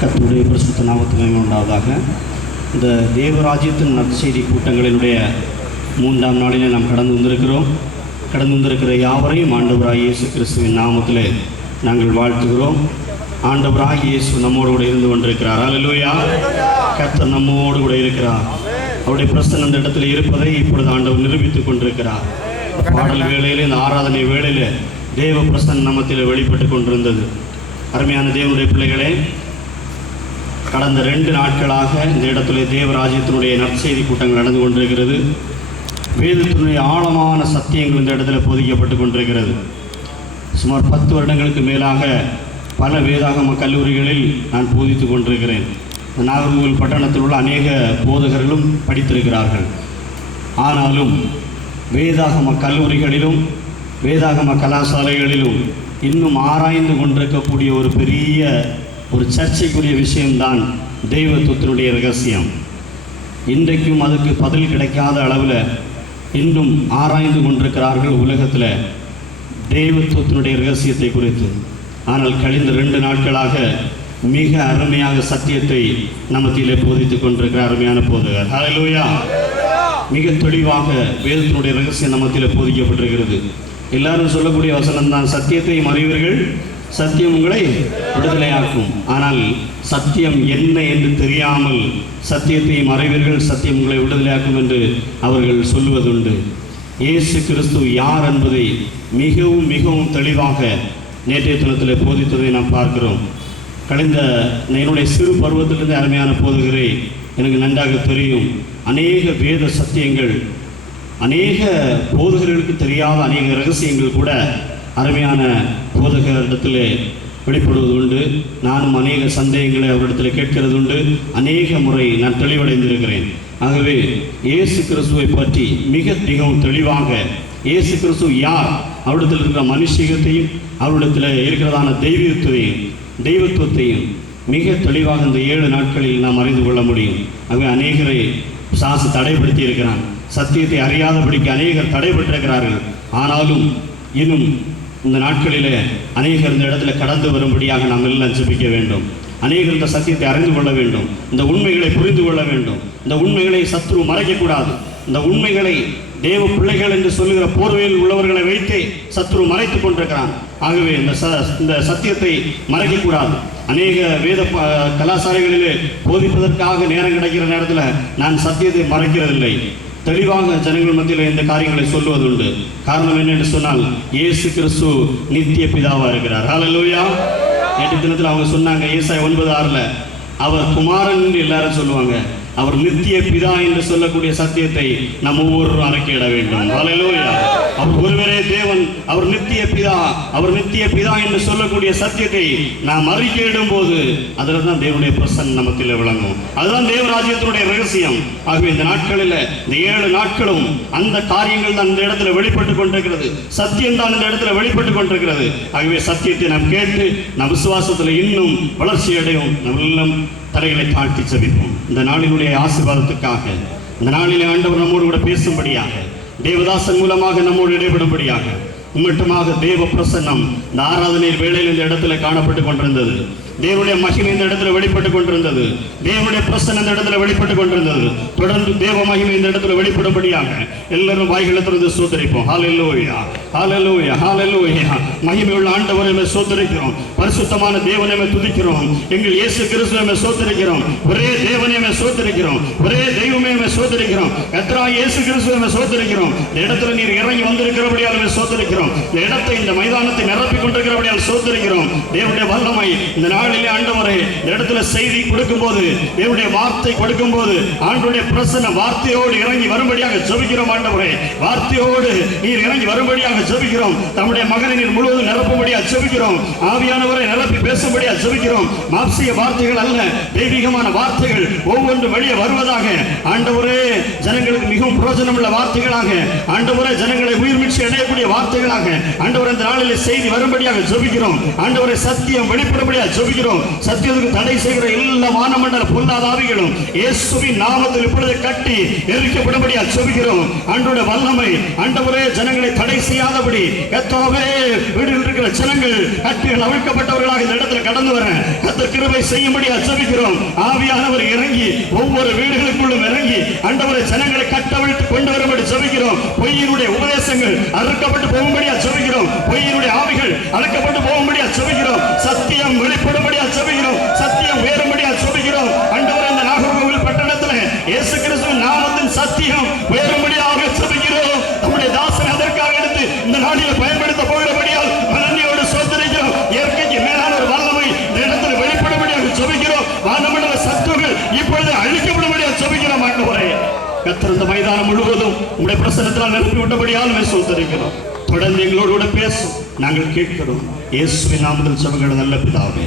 கர்த்தருடைய பரிசுத்த நாமத்துக்கு உண்டாவதாக. இந்த தேவராஜ்யத்தின் நற்செய்தி கூட்டங்களினுடைய மூன்றாம் நாளிலே நாம் கடந்து வந்திருக்கிறோம். கடந்து வந்திருக்கிற யாவரையும் ஆண்டவராக இயேசு கிறிஸ்துவின் நாமத்தில் நாங்கள் வாழ்த்துகிறோம். ஆண்டவராக இயேசு நம்மோடு கூட இருந்து கொண்டிருக்கிறார். அல்லேலூயா கர்த்தர் நம்மோடு கூட இருக்கிறார். அவருடைய பிரசன் அந்த இடத்துல இருப்பதை இப்பொழுது ஆண்டவர் நிரூபித்துக் கொண்டிருக்கிறார். பாடல் வேளையில் இந்த ஆராதனை வேளையில் தேவ பிரசன் நமத்தில் வெளிப்பட்டு கொண்டிருந்தது. அருமையான தேவனுடைய பிள்ளைகளே கடந்த ரெண்டு நாட்களாக இந்த இடத்துல தேவராஜ்யத்தினுடைய நற்செய்தி கூட்டங்கள் நடந்து கொண்டிருக்கிறது. வேதத்தினுடைய ஆழமான சத்தியங்கள் இந்த இடத்துல போதிக்கப்பட்டு கொண்டிருக்கிறது. சுமார் பத்து வருடங்களுக்கு மேலாக பல வேதாகம கல்லூரிகளில் நான் போதித்து கொண்டிருக்கிறேன். நாகர்கோவில் பட்டணத்தில் உள்ள அநேக போதகர்களும் படித்திருக்கிறார்கள். ஆனாலும் வேதாகம கல்லூரிகளிலும் வேதாகம கலாசாலைகளிலும் இன்னும் ஆராய்ந்து கொண்டிருக்கக்கூடிய ஒரு பெரிய ஒரு சர்ச்சைக்குரிய விஷயம்தான் தெய்வத்துவத்தினுடைய ரகசியம். இன்றைக்கும் அதுக்கு பதில் கிடைக்காத அளவில் இன்னும் ஆராய்ந்து கொண்டிருக்கிறார்கள் உலகத்தில் தெய்வத்துவத்தினுடைய ரகசியத்தை குறித்து. ஆனால் கழிந்த ரெண்டு நாட்களாக மிக அருமையாக சத்தியத்தை நமத்திலே போதித்துக் கொண்டிருக்கிற அருமையான போதகர். ஹலோயா மிக தெளிவாக வேதத்தினுடைய ரகசியம் நமத்திலே போதிக்கப்பட்டிருக்கிறது. எல்லாரும் சொல்லக்கூடிய வசனம் தான் சத்தியத்தை அறிவீர்கள் சத்தியம் உங்களை விடுதலையாக்கும். ஆனால் சத்தியம் என்ன என்று தெரியாமல் சத்தியத்தை மறைவீர்கள் சத்தியம் உங்களை விடுதலையாக்கும் என்று அவர்கள் சொல்லுவதுண்டு. இயேசு கிறிஸ்து யார் என்பதை மிகவும் மிகவும் தெளிவாக நேற்றைய தினத்தில் போதித்ததை நாம் பார்க்கிறோம். கழிந்த என்னுடைய சிறு பருவத்திலிருந்து அருமையான போதுகிறே எனக்கு நன்றாக தெரியும். அநேக வேத சத்தியங்கள் அநேக போதுகர்களுக்கு தெரியாத அநேக ரகசியங்கள் கூட அருமையான போதகரிடத்திலே வெளிப்படுவது உண்டு நானும் அநேக சந்தேகங்களை அவரிடத்தில் கேட்கிறது உண்டு அநேக முறை நான் தெளிவடைந்திருக்கிறேன். ஆகவே இயேசு கிறிஸ்துவை பற்றி மிக மிகவும் தெளிவாக இயேசு கிறிஸ்து யார்? அவரிடத்தில் இருக்கிற மனுஷீகத்தையும் அவரிடத்தில் இருக்கிறதான தெய்வீகத்தையும் தெய்வத்துவத்தையும் மிக தெளிவாக இந்த ஏழு நாட்களில் நாம் அறிந்து கொள்ள முடியும். ஆகவே அநேகரை சாசு தடைப்படுத்தி இருக்கிறான் சத்தியத்தை அறியாதபடிக்கு அநேகர் தடைபட்டிருக்கிறார்கள். ஆனாலும் இன்னும் இந்த நாட்களிலே அநேகர் இந்த இடத்துல கடந்து வரும்படியாக நாம் எல்லாம் ஜபிக்க வேண்டும். அநேகர் இந்த சத்தியத்தை அறிந்து கொள்ள வேண்டும். இந்த உண்மைகளை புரிந்து கொள்ள வேண்டும். இந்த உண்மைகளை சத்ரு மறைக்கக்கூடாது. இந்த உண்மைகளை தேவ பிள்ளைகள் என்று சொல்லுகிற போர்வையில் உள்ளவர்களை வைத்தே சத்ரு மறைத்துக் கொண்டிருக்கிறான். ஆகவே இந்த ச இந்த சத்தியத்தை மறைக்கக்கூடாது. அநேக வேத கலாசாலைகளிலே போதிப்பதற்காக நேரம் கிடைக்கிற நேரத்தில் நான் சத்தியத்தை மறைக்கிறதில்லை. தெளிவாக ஜனங்கள் மத்தியில் இந்த காரியங்களை சொல்லுவதுண்டு. காரணம் என்ன என்று சொன்னால் இயேசு கிறிஸ்து நித்திய பிதாவாக இருக்கிறார். ஹalleluya நேற்று தினத்தில் அவங்க சொன்னாங்க ஏசாய் ஒன்பது ஆறில் அவர் குமாரன் என்று எல்லாரும் சொல்லுவாங்க. அவர் நித்திய பிதா என்று சொல்லக்கூடிய சத்தியத்தை நம்ம ஒவ்வொருவரும் அறிக்கையிட வேண்டும். அவர் ஒருவரே தேவன் அவர் நித்திய பிதா அவர் நித்திய பிதா என்று சொல்லக்கூடிய சத்தியத்தை நாம் அறிக்கையிடும் போது அதில் தான் தேவனுடைய பிரசன் நமத்தில் விளங்கும். அதுதான் தேவராஜ்யத்தினுடைய ரகசியம். ஆகவே இந்த நாட்களில் இந்த ஏழு நாட்களும் அந்த காரியங்கள் தான் இந்த இடத்துல வெளிப்பட்டு கொண்டிருக்கிறது. சத்தியம் தான் இந்த இடத்துல வெளிப்பட்டு கொண்டிருக்கிறது. ஆகவே சத்தியத்தை நாம் கேட்டு நம் விசுவாசத்தில் இன்னும் வளர்ச்சி அடையும் நம்ம தலைகளை தாழ்த்தி செவிப்போம் இந்த நாளினுடைய ஆசீர்வாதத்துக்காக இந்த நாளிலே ஆண்டவர் நம்மோடு கூட பேசும்படியாக தேவதாசன் மூலமாக நம்மோடு இடைபடும்படியாக உங்கட்டுமாக தேவ பிரசன்னம் இந்த ஆராதனை வேளையில் இந்த இடத்துல காணப்பட்டு கொண்டிருந்தது. தேவனுடைய மகிமை இந்த இடத்துல வெளிப்பட்டு கொண்டிருந்தது. தேவனுடைய பிரசன்னம் இந்த இடத்துல வெளிப்பட்டு கொண்டிருந்தது. தொடர்ந்து தேவ மகிமை இந்த இடத்துல வெளிப்படும்படியாக எல்லாரும் வாய்களை திறந்து சோதரிப்போம். ஹalleluya ஹalleluya ஹalleluya மகிமை உள்ள ஆண்டவரை நம்ம சோதரிக்கிறோம். பரிசுத்தமான தேவனை துதிக்கிறோம். எங்கள் இயேசு கிறிஸ்துவை நம்ம சோதரிக்கிறோம். ஒரே தேவனை நம்ம சோதரிக்கிறோம். ஒரே தெய்வமே சோதரிக்கிறோம் கத்ரா இயேசு கிறிஸ்துவை சோதரிக்கிறோம் இந்த இடத்துல நீர் இறங்கி வந்திருக்கிறபடியால் சோதரிக்கிறோம் இந்த இடத்தை இந்த மைதானத்தை நிரப்பி கொண்டிருக்கிறபடியால் சோதரிக்கிறோம் தேவனுடைய வல்லமை இந்த நாளிலே ஆண்டவரே இந்த இடத்துல செய்தி கொடுக்கும் போது தேவனுடைய வார்த்தை கொடுக்கும் போது ஆண்டுடைய பிரசன்ன வார்த்தையோடு இறங்கி வரும்படியாக ஜபிக்கிறோம் ஆண்டவரே. வார்த்தையோடு நீர் இறங்கி வரும்படியாக ஜபிக்கிறோம். தம்முடைய மகனை நீர் முழுவதும் நிரப்பும்படி ஜெபிக்கிறோம் ஆவியானவரை நிரப்பி பேசும்படியா ஜெபிக்கிறோம் மாப்சிய வார்த்தைகள் அல்ல தெய்வீகமான வார்த்தைகள் ஒவ்வொன்று வெளியே வருவதாக. ஆண்டவரே ஜனங்களுக்கு மிகவும் பிரயோஜனமுள்ள வார்த்தைகளாக. ஆண்டவரே ஜனங்களை உயிர்மிச்சு அடையக்கூடிய வார்த்தைகளாக. ஆண்டவர் இந்த நாளில் செய்தி வரும்படியாக ஜெபிக்கிறோம் ஆண்டவரை சத்தியம் வெளிப்படும்படியாக ஜெபிக்கிறோம் சத்தியத்துக்கு தடை செய்கிற எல்லா வானமண்டல பொல்லாத ஆவிகளும் இயேசுவின் நாமத்தில் இப்பொழுது கட்டி எரிக்கப்படும்படியா ஜெபிக்கிறோம் ஆண்டோட வல்லமை ஆண்டவரே ஜனங்களை தடை செய்யாதபடி. எத்தோவே வீடுகள் இருக்கிற ஜனங்கள் கட்டிகள் அவிழ்க்கப்பட்டவர்களாக இந்த இடத்துல கடந்து வர. கத்த கிருபை செய்யும்படி ஜெபிக்கிறோம் ஆவியானவர் இறங்கி ஒவ்வொரு வீடுகளுக்குள்ளும் இறங்கி அண்டவரை ஜனங்களை கட்டவிழ்த்து கொண்டு வரும்படி ஜெபிக்கிறோம் பொய்யினுடைய உபதேசங்கள் அறுக்கப்பட்டு போகும்படியா ஜெபிக்கிறோம் பொய்யினுடைய ஆவிகள் அறுக்கப்பட்டு போகும்படியா ஜெபிக்கிறோம் சத்தியம் வெளிப்படும் ஆண்டவரே கத்தர் இந்த மைதானம் முழுவதும் உங்களுடைய பிரசனத்தால் நிரப்பி விட்டபடியால் மே சோதரிக்கிறோம் தொடர்ந்து எங்களோடு கூட பேசும். நாங்கள் கேட்கிறோம். இயேசுவின் நாமத்தில் சபைகள் நல்ல பிதாவே.